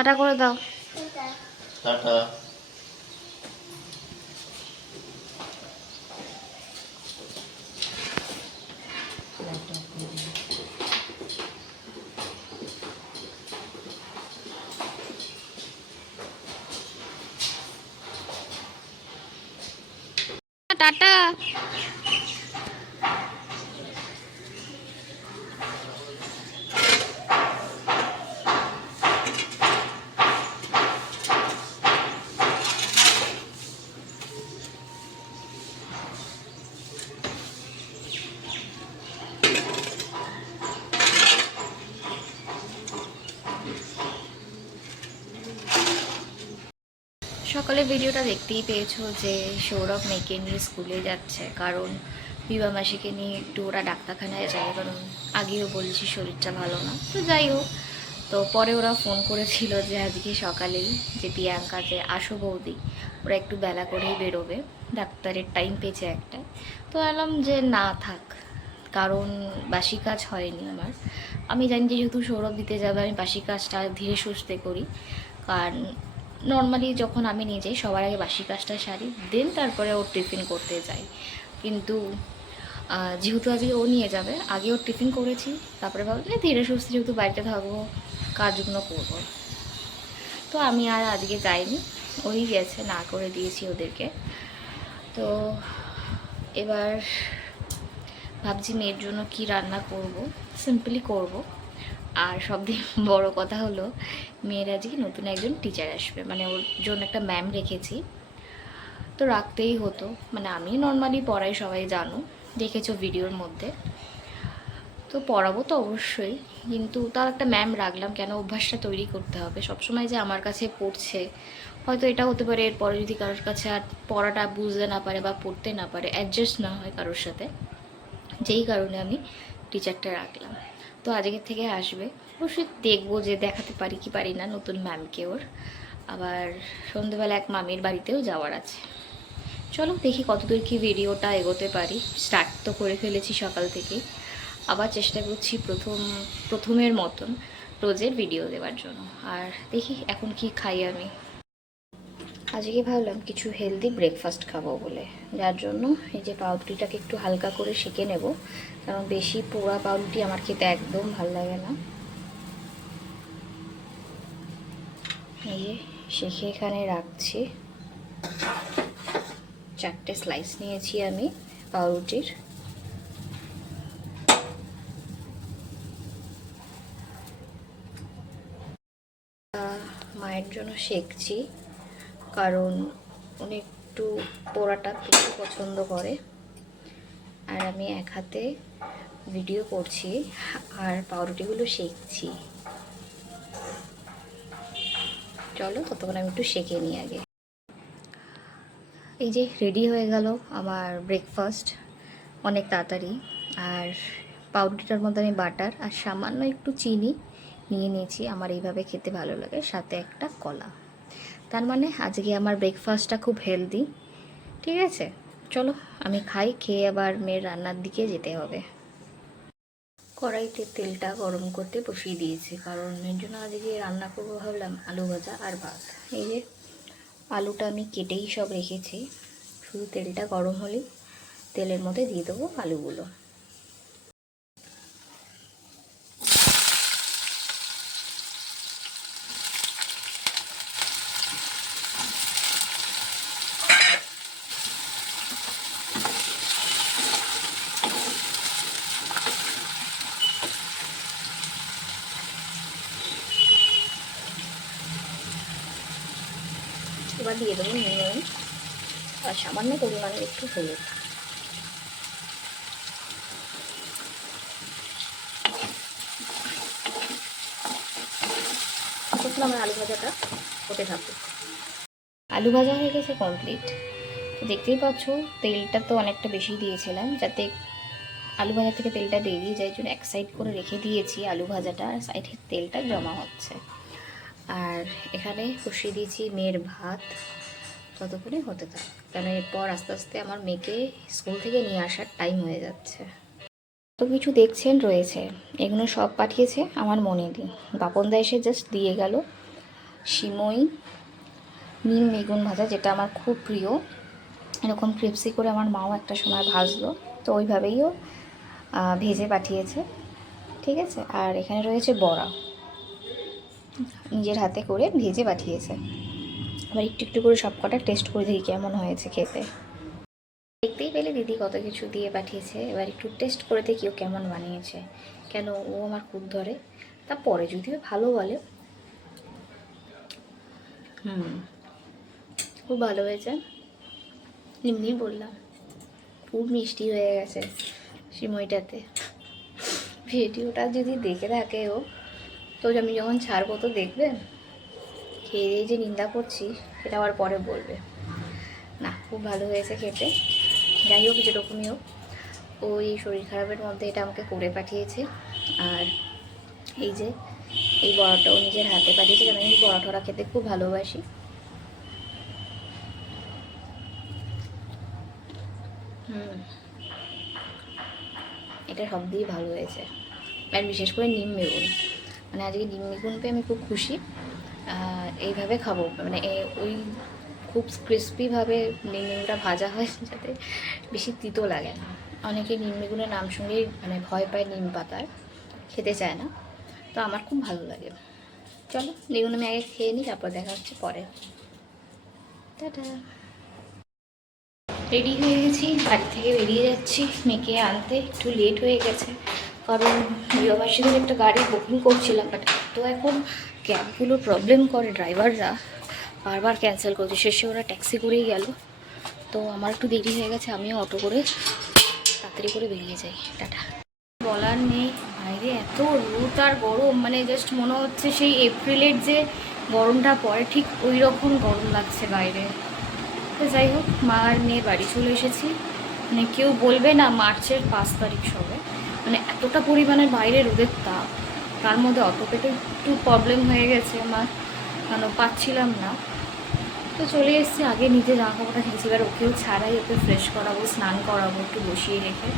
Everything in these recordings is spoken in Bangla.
টাটা করে দাও। টাটা। টাটা। সকালে ভিডিওটা দেখতেই পেয়েছো যে সৌরভ মেয়েকে নিয়ে স্কুলে যাচ্ছে, কারণ বিভা মাসিকে নিয়ে একটু ওরা ডাক্তারখানায় যায়, কারণ আগেও বলেছি শরীরটা ভালো না। তো যাই হোক, তো পরে ওরা ফোন করেছিল যে আজকে সকালেই যে প্রিয়াঙ্কা যে আসো বৌদি, ওরা একটু বেলা করেই বেরোবে, ডাক্তারের টাইম পেয়েছে একটা। তো বললাম যে না থাক, কারণ বাসি কাজ হয়নি আমার। আমি জানি যে যেহেতু সৌরভ দিতে যাবে, আমি বাসি কাজটা ধীরে সুস্থে করি। কারণ নর্মালি যখন আমি নিয়ে যাই সবার আগে বাসি কাজটা সারি, দেন তারপরে ওর টিফিন করতে যাই। কিন্তু যেহেতু আজকে ও নিয়ে যাবে, আগে ওর টিফিন করেছি, তারপরে ভাবলাম ধীরে সুস্থে যেহেতু বাড়িতে থাকবো কাজগুলো করবো। তো আমি আর আজকে যাইনি, ওই গেছে, না করে দিয়েছি ওদেরকে। তো এবার ভাবছি মেয়ের জন্য কি রান্না করব, সিম্পলি করব। আর সবথেকে বড় কথা হলো মেয়ের আজকে নতুন একজন টিচার আসবে, মানে ওর জন্য একটা ম্যাম রেখেছি। তো রাখতেই হতো, মানে আমি নর্মালি পড়াই, সবাই জানো, দেখেছো ভিডিওর মধ্যে। তো পড়াবো তো অবশ্যই, কিন্তু তার একটা ম্যাম রাখলাম, কেন অভ্যাসটা তৈরি করতে হবে। সবসময় যে আমার কাছে পড়ছে, হয়তো এটা হতে পারে এরপরে যদি কারোর কাছে আর পড়াটা বুঝতে না পারে বা পড়তে না পারে, অ্যাডজাস্ট না হয় কারোর সাথে, যেই কারণে আমি টিচারটা রাখলাম। তো আজকের থেকে আসবে, অবশ্যই দেখবো যে দেখাতে পারি কি পারি না নতুন ম্যামকে ওর। আবার সন্ধেবেলা এক মামির বাড়িতেও যাওয়ার আছে। চলো দেখি কতদূর কি ভিডিওটা এগোতে পারি। স্টার্ট তো করে ফেলেছি সকাল থেকেই, আবার চেষ্টা করছি প্রথমের মতন রোজের ভিডিও দেওয়ার জন্য। আর দেখি এখন কি খাই আমি। আজকে ভাবলাম কিছু হেলদি ব্রেকফাস্ট খাবো বলে, যার জন্য এই যে পাউরুটিটাকে একটু হালকা করে সেঁকে নেব, কারণ বেশি পোড়া পাউরুটি আমার খেতে একদম ভালো লাগে না। এই যে সেঁকে এখানে রাখছি। 4টে স্লাইস নিয়েছি আমি পাউরুটির। মায়ের জন্য সেঁকছি, কারণ উনি একটু পোড়াটা বেশি পছন্দ করে। আর আমি এক হাতে ভিডিও করছি আর পাউরুটিগুলো সেঁকছি। চলো ততক্ষণ আমি একটু সেঁকে নিই আগে। এই যে রেডি হয়ে গেল আমার ব্রেকফাস্ট অনেক তাড়াতাড়ি। আর পাউরুটিটার মধ্যে আমি বাটার আর সামান্য একটু চিনি নিয়ে নিয়েছি, আমার এইভাবে খেতে ভালো লাগে, সাথে একটা কলা। তার মানে আজকে আমার ব্রেকফাস্টটা খুব হেলদি। ঠিক আছে, চলো আমি খাই, খেয়ে আবার মেয়ের রান্নার দিকে যেতে হবে। কড়াইতে তেলটা গরম করতে বসিয়ে দিয়েছি, কারণ এর জন্য আজকে রান্না করবো ভাবলাম আলু ভাজা আর ভাত। এই যে আলুটা আমি কেটেই সব রেখেছি, শুধু তেলটা গরম হলেই তেলের মধ্যে দিয়ে দেবো আলুগুলো। এবার দিয়ে দেবো নুন আর সামান্য পরিমাণে একটু হলুদ। তখন আমার আলু ভাজাটা হতে থাকবে। আলু ভাজা হয়ে গেছে কমপ্লিট। তো দেখতেই পাচ্ছ তেলটা তো অনেকটা বেশি দিয়েছিলাম, যাতে আলু ভাজা থেকে তেলটা বেরিয়ে যায়, জন্য এক সাইড করে রেখে দিয়েছি আলু ভাজাটা, আর সাইডের তেলটা জমা হচ্ছে। আর এখানে বসিয়ে দিয়েছি মেয়ের ভাত, ততক্ষণে হতে থাক, কারণ এরপর আস্তে আস্তে আমার মেয়েকে স্কুল থেকে নিয়ে আসার টাইম হয়ে যাচ্ছে। তো কিছু দেখছেন রয়েছে, এগুলো সব পাঠিয়েছে আমার মনে নেই, বাপনদা এসে জাস্ট দিয়ে গেল। সিমই, নিম বেগুন ভাজা, যেটা আমার খুব প্রিয়। এরকম ক্রিপসি করে আমার মাও একটা সময় ভাজলো, তো ওইভাবেইও ভেজে পাঠিয়েছে। ঠিক আছে, আর এখানে রয়েছে বড়া, নিজের হাতে করে ভেজে পাঠিয়েছে। আবার একটু একটু করে সব কটা টেস্ট করে দেখি কেমন হয়েছে খেতে। দেখতেই পেলে দিদি কত কিছু দিয়ে পাঠিয়েছে, এবার একটু টেস্ট করে দেখি ও কেমন বানিয়েছে। কেন ও আমার খুব ধরে, তারপরে যদিও ভালো বলে। খুব ভালো হয়েছে, এমনি বললাম। খুব মিষ্টি হয়ে গেছে সিমইটাতে। ভিডিওটা যদি দেখে থাকে ও, তো আমি যখন ছাড়বো তো দেখবে, খেয়ে দিয়ে যে নিন্দা করছি সেটা আবার পরে বলবে। না, খুব ভালো হয়েছে খেতে। যাই হোক, যেরকমই হোক, ও এই শরীর খারাপের মধ্যে এটা আমাকে করে পাঠিয়েছে। আর এই যে এই বড়াটাও নিজের হাতে পাঠিয়েছে, কারণ আমি বড়া টড়া খেতে খুব ভালোবাসি। এটা সব দিয়ে ভালো হয়েছে, আর বিশেষ করে নিম বেগুন। মানে আজকে নিম বেগুন পেয়ে আমি খুব খুশি। এইভাবে খাবো, মানে ওই খুব ক্রিস্পিভাবে নিম বেগুনটা ভাজা হয়, যাতে বেশি তিতো লাগে না। অনেকে নিম বেগুনের নাম শুনলেই মানে ভয় পায়, নিম পাতার খেতে চায় না, তো আমার খুব ভালো লাগে। চলো বেগুন আমি আগে খেয়ে নিই, তারপর দেখা হচ্ছে পরে। টাটা। রেডি হয়ে গেছি, বাড়ি থেকে বেরিয়ে যাচ্ছি মেয়েকে আনতে। একটু লেট হয়ে গেছে, কারণ বিবাবাসীদের একটা গাড়ি বুকিং করছিলাম, বাট তো এখন ক্যাবগুলো প্রবলেম করে, ড্রাইভাররা বারবার ক্যান্সেল করছে। শেষে ওরা ট্যাক্সি করেই গেল, তো আমার একটু দেরি হয়ে গেছে। আমিও অটো করে তাড়াতাড়ি করে বেরিয়ে যাই। টাটা। বলার নেই, বাইরে এত রোদ আর গরম, মানে জাস্ট মনে হচ্ছে সেই এপ্রিলের যে গরমটা পড়ে ঠিক ওই রকম গরম লাগছে বাইরে। তো যাই হোক, মা আর মেয়ে বাড়ি চলে এসেছি। মানে কেউ বলবে না মার্চের 5 তারিখ সবে, মানে এতটা পরিমাণে বাইরে রোদের তাপ, তার মধ্যে অটো পেতে একটু প্রবলেম হয়ে গেছে আমার, কেন পাচ্ছিলাম না। তো চলে এসেছি, আগে নিজে জামা কাপড়টা খেয়েছি, এবার ওকেও ছাড়াই, ওকে ফ্রেশ করাবো, স্নান করাবো, একটু বসিয়ে রেখে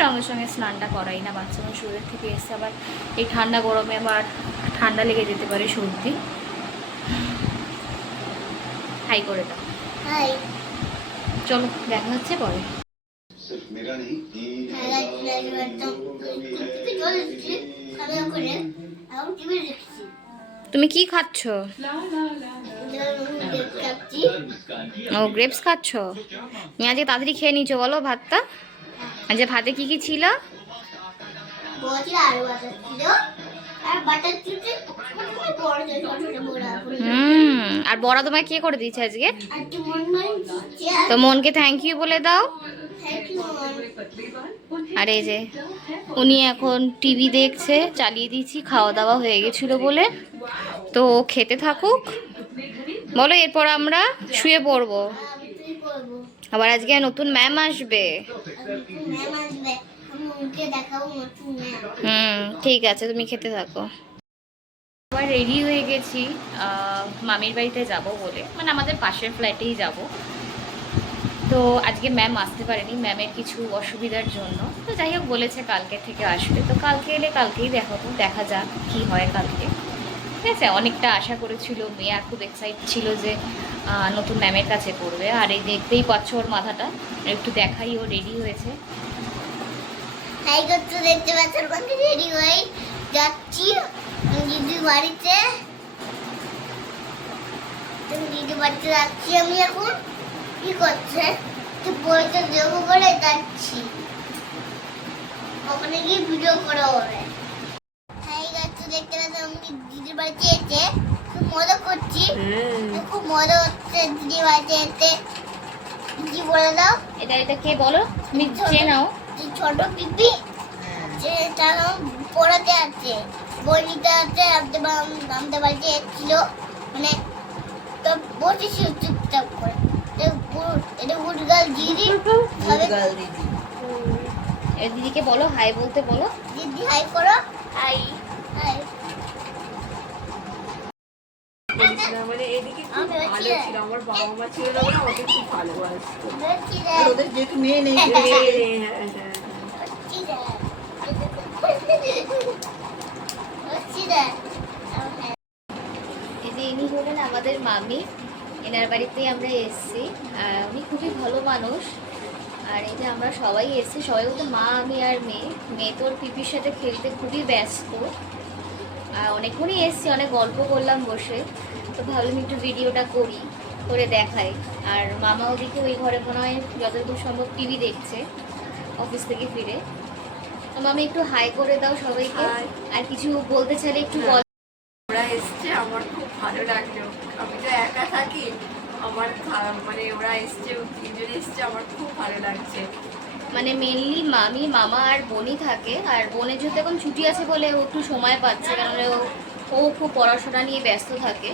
সঙ্গে সঙ্গে স্নানটা করাই না। বাচ্চা আমার শরীর থেকে এসে আবার এই ঠান্ডা গরমে আবার ঠান্ডা লেগে যেতে পারে, সর্দি। হাই করে দাও। হাই। চলো দেখা হচ্ছে পরে। তুমি কি খাচ্ছ? ও গ্রেপস খাচ্ছ? তুমি আজকে তাড়াতাড়ি খেয়ে নিচ্ছ, বলো ভাতটা। আজকে ভাতে কি কি ছিল? আর বড়া তোমায় কে করে দিয়েছে আজকে? তো মনকে থ্যাংক ইউ বলে দাও। আর এই যে উনি এখন টিভি দেখছে, চালিয়ে দিয়েছি, খাওয়া দাওয়া হয়ে গেছিলো বলে, তো খেতে থাকুক। বলো, এরপর আমরা শুয়ে পড়বো। আবার আজকে নতুন ম্যাম আসবে। ঠিক আছে, তুমি খেতে থাকো। আবার রেডি হয়ে গেছি মামির বাড়িতে যাব বলে, মানে আমাদের পাশের ফ্ল্যাটেই যাব। তো আজকে ম্যাম আসতে পারেনি, ম্যামের কিছু অসুবিধার জন্য। তো যাই হোক, বলেছে কালকে থেকে আসবে, তো কালকে এলে কালকেই দেখা যাক কি হয় কালকে। ঠিক আছে, অনেকটা আশা করেছিল মেয়ে, আর খুব এক্সাইট ছিল যে নতুন ম্যামের কাছে পড়বে। আর এই দেখতেই পাচ্ছ ওর মাথাটা, একটু দেখাই, ও রেডি হয়েছে। দেখতে পাচ্ছ রেডি হয়ে যাচ্ছি দিদি বাড়িতে। দিদি বাড়িতে যাচ্ছি আমি এখন। কি করছে? বইটা দেবো বলে যাচ্ছি, ওখানে গিয়ে ভিডিও করা হবে। দেখতে পাচ্ছি আমি দিদির বাড়িতে এসে খুব মজা করছি, খুব মজা হচ্ছে দিদির বাড়িতে এসে। দিদি বলে দাও, এটা কে বলো, তুমি চেনাও? ছোট পিপি, যে তার পড়াতে আছে, বই নিতে আছে। আমাদের বাড়িতে এসেছিল, মানে তো বসেছিল চুপচাপ করে। এটা গুডগাল দিদি, দিদিকে বলো হাই বলতে, বলো দিদি হাই করো। High high. মানে এদিকে খুব ভালো ছিল, আমার বাবা মা ছিল না বলে ওদের খুব ভালোবাসতো। ওদের যেহেতু মেয়ে নেই, এই যে ইনি হলো মামি, এনার বাড়িতেই আমরা এসেছি। উনি খুবই ভালো মানুষ। আর এই যে আমরা সবাই এসেছি, সবাই বলতে মা, আমি আর মেয়ে। মেয়ে তোর পিপির সাথে খেলতে খুবই ব্যস্ত। অনেকক্ষণই এসেছি, অনেক গল্প করলাম বসে, তো ভাবলাম একটু ভিডিওটা করে দেখাই। আর মামা ওদিকে ওই ঘরে মনে হয় যতদূর সম্ভব টিভি দেখছে অফিস থেকে ফিরে। তো মামি একটু হাই করে দাও সবাইকে। আর কিছু বলতে চাইলে একটু বল। ওরা এসছে, আমার খুব ভালো লাগলো। আমি তো একা থাকি, আমার মানে ওরা এসছে, তিনজন এসছে, আমার খুব ভালো লাগছে। মানে মেনলি মামি, মামা আর বোনই থাকে। আর বোনের যেহেতু এখন ছুটি আছে বলে ও একটু সময় পাচ্ছে, কারণ ও খুব পড়াশোনা নিয়ে ব্যস্ত থাকে।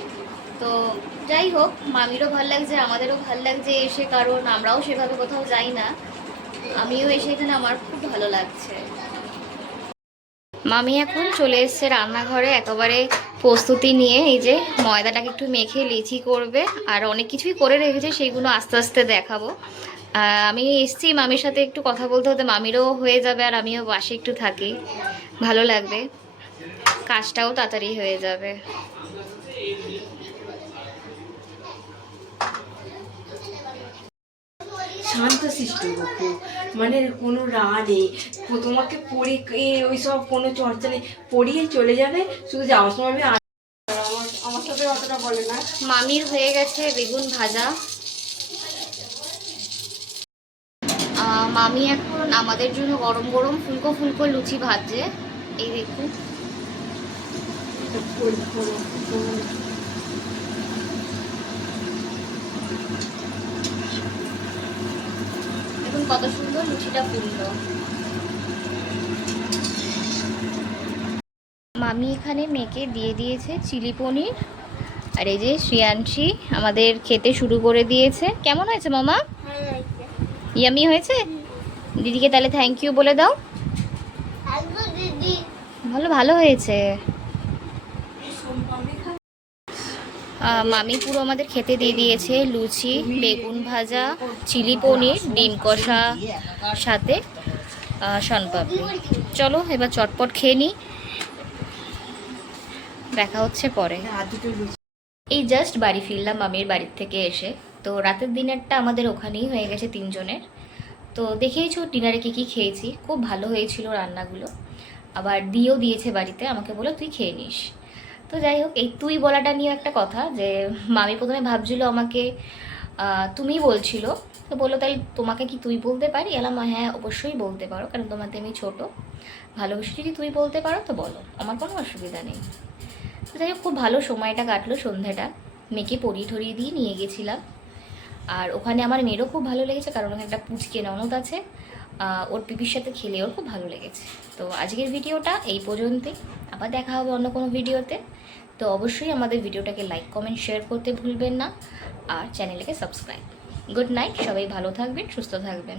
তো যাই হোক, মামিরও ভালো লাগছে, আমাদেরও ভালো লাগছে এসে, কারণ আমরাও সেভাবে কোথাও যাই না। আমিও এসে এখানে আমার খুব ভালো লাগছে। মামি এখন চলে এসছে রান্নাঘরে একেবারে প্রস্তুতি নিয়ে। এই যে ময়দাটাকে একটু মেখে লিচি করবে, আর অনেক কিছুই করে রেখেছে, সেইগুলো আস্তে আস্তে দেখাবো। আমি এসছি মামির সাথে একটু কথা বলতে হতে, মামিরও হয়ে যাবে আর আমিও বাসে একটু থাকি, ভালো লাগবে, কাজটাও তাড়াতাড়ি হয়ে যাবে। শান্ত সৃষ্টি গপু, মানে কোনো রা নেই, তোমাকে পড়ে ওই সব কোনো চর্চা নেই, পড়িয়ে চলে যাবে, শুধু যাওয়ার সময় আমার সাথে অতটা বলে না। মামির হয়ে গেছে বেগুন ভাজা। মামি এখন আমাদের জন্য গরম গরম ফুলকো ফুলকো লুচি ভাজছে, এই দেখুন। দেখুন কত সুন্দর লুচিটা ফুললো। মামি এখানে মেখে দিয়ে দিয়েছে চিলি পনির। আর এই যে শ্রিয়াংশী আমাদের খেতে শুরু করে দিয়েছে। কেমন হয়েছে মামা? ইয়ামি হয়েছে? দিদিকে তাহলে থ্যাংক ইউ বলে দাও। ভালো ভালো হয়েছে। মামি পুরো আমাদের খেতে দিয়ে দিয়েছে লুচি, বেগুন ভাজা, চিলি পনির, ডিম কষা, সাথে শনপাপড়ি। চলো এবার চটপট খেয়ে নিই, দেখা হচ্ছে পরে। এই জাস্ট বাড়ি ফিরলাম মামির বাড়ির থেকে এসে। তো রাতের দিনেরটা আমাদের ওখানেই হয়ে গেছে তিনজনের। তো দেখেইছো ডিনারে কী কী খেয়েছি, খুব ভালো হয়েছিল রান্নাগুলো। আবার দিয়েও দিয়েছে বাড়িতে, আমাকে বলো তুই খেয়ে নিস। তো যাই হোক, এই তুই বলাটা নিয়ে একটা কথা, যে মামি প্রথমে ভাবছিল আমাকে তুমি বলছিল, তো বললো তাই তোমাকে কি তুই বলতে পারি? এলাম হ্যাঁ অবশ্যই বলতে পারো, কারণ তোমার আমি ছোটো, ভালোবেসে যদি তুই বলতে পারো তো বলো, আমার কোনো অসুবিধা নেই। তো যাই হোক, খুব ভালো সময়টা কাটলো সন্ধ্যাটা। মেয়েকে পরিয়ে ঠরিয়ে দিয়ে নিয়ে গেছিলাম। আর ওখানে আমার মেয়েরও খুব ভালো লেগেছে, কারণ ওখানে একটা পুচকে ননদ আছে, ওর পিপির সাথে খেলে ওর খুব ভালো লেগেছে। তো আজকের ভিডিওটা এই পর্যন্তই, আবার দেখা হবে অন্য কোনো ভিডিওতে। তো অবশ্যই আমাদের ভিডিওটাকে লাইক কমেন্ট শেয়ার করতে ভুলবেন না, আর চ্যানেলটাকে সাবস্ক্রাইব। গুড নাইট, সবাই ভালো থাকবেন, সুস্থ থাকবেন।